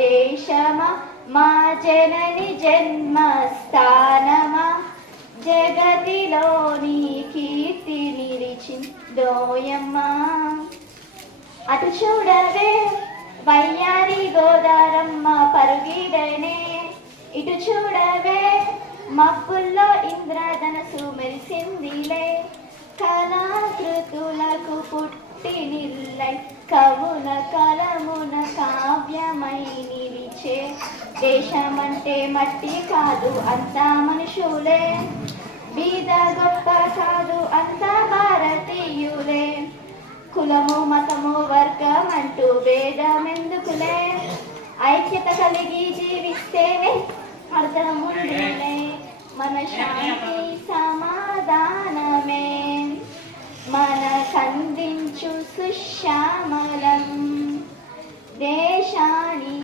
దేశమా మా జనని జన్మస్థానమా జగతిలోని కీర్తి నిలిచిందోయమ్మా. అటు చూడవే వయ్యారి గోదారమ్మ పరుగిదనే, ఇటు చూడవే మబ్బుల్లో ఇంద్రధనసు మెరిసిందిలే. కళాకృతులకు పుట్టినిల్లై కవుల కలమున కావ్యమై నిలిచే దేశమంటే మట్టి కాదు అంతా మనుషులే, బీద గొప్ప కాదు అంతా భారతీయులే. కులము మతము వర్గం అంటూ భేదమెందుకులే, ఐక్యత కలిగి జీవిస్తేనే అర్థముందులే. మన శాంతి సమాధానమే మనకందించు సుశ్యామలం దేశాని